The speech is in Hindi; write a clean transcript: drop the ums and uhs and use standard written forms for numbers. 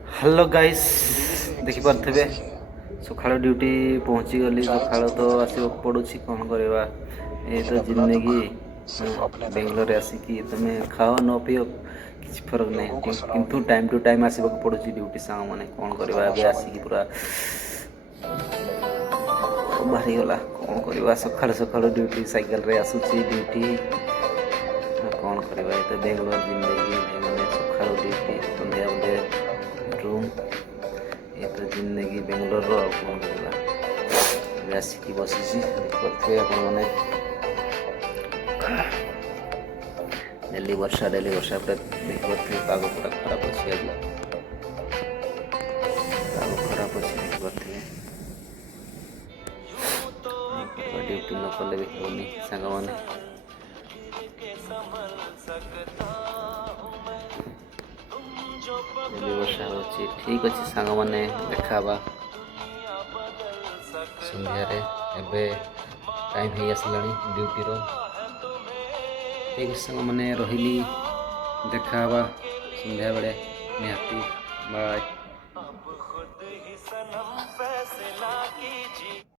हेलो गाइस देखिपे सकाल ड्यूटी पहुँची गली सकाल तो आसक पड़ू कौन करवा ये तो जिंदगी। बेंगलोर आसिकी तुम खाओ न पिओ किसी फरक नहीं किंतु टाइम टू टाइम आसक पड़ू ड्यूटी सांग मैंने कौन करवा आसिकी पूरा बाहरी गला कौन करवा सकाल सकाल ड्यूटी साइकेल रे आसुची ड्यूटी कौन करवा ये तो बेंगलोर जिंदगी मैंने सकाल ड्यूटी संध्या बेले रूम ये तो जिंदगी बेंगलोर रो कौन करवा आसिकी बसी देखिए आपने डेली वर्षा पूरा देखिए पाग पूरा खराब अच्छी आज पाग खराब अच्छी देखिए ड्यूटी न कले भी होनी सांग मैंने डेली वर्षा होची ठीक अच्छे सांग मैंने देखा संध्यारे एबे टाइम हो आसला ड्यूटी रो ठीक सांग मैंने रही देखा संध्या बेले निहाती बाय।